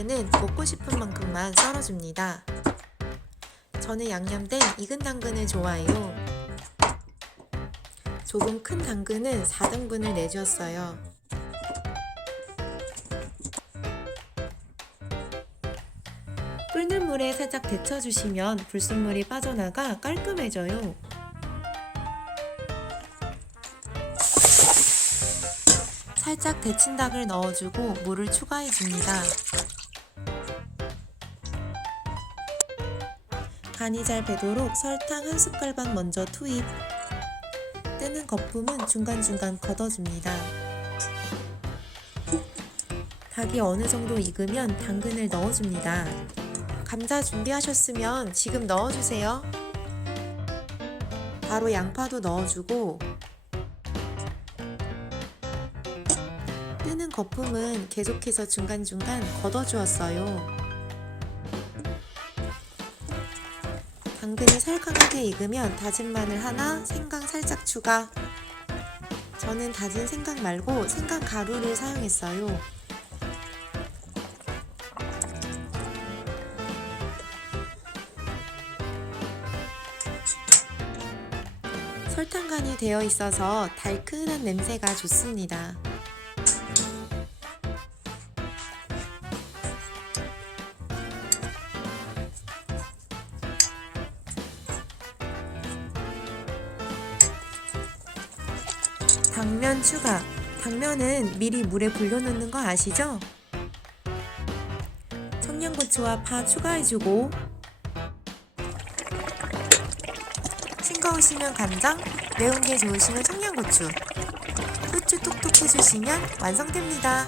당근은 먹고 싶은 만큼만 썰어줍니다. 저는 양념된 익은 당근을 좋아해요. 조금 큰 당근은 4등분을 내주었어요. 끓는 물에 살짝 데쳐주시면 불순물이 빠져나가 깔끔해져요. 살짝 데친 닭을 넣어주고 물을 추가해줍니다. 간이 잘 배도록 설탕 한 숟갈반 먼저 투입. 뜨는 거품은 중간중간 걷어줍니다. 닭이 어느 정도 익으면 당근을 넣어줍니다. 감자 준비하셨으면 지금 넣어주세요. 바로 양파도 넣어주고 뜨는 거품은 계속해서 중간중간 걷어주었어요. 당근이 살캉하게 익으면 다진 마늘 하나, 생강 살짝 추가. 저는 다진 생강 말고 생강 가루를 사용했어요. 설탕간이 되어 있어서 달큰한 냄새가 좋습니다. 당면 추가. 당면은 미리 물에 불려놓는 거 아시죠? 청양고추와 파 추가해주고 싱거우시면 간장, 매운 게 좋으시면 청양고추, 후추 톡톡 해주시면 완성됩니다.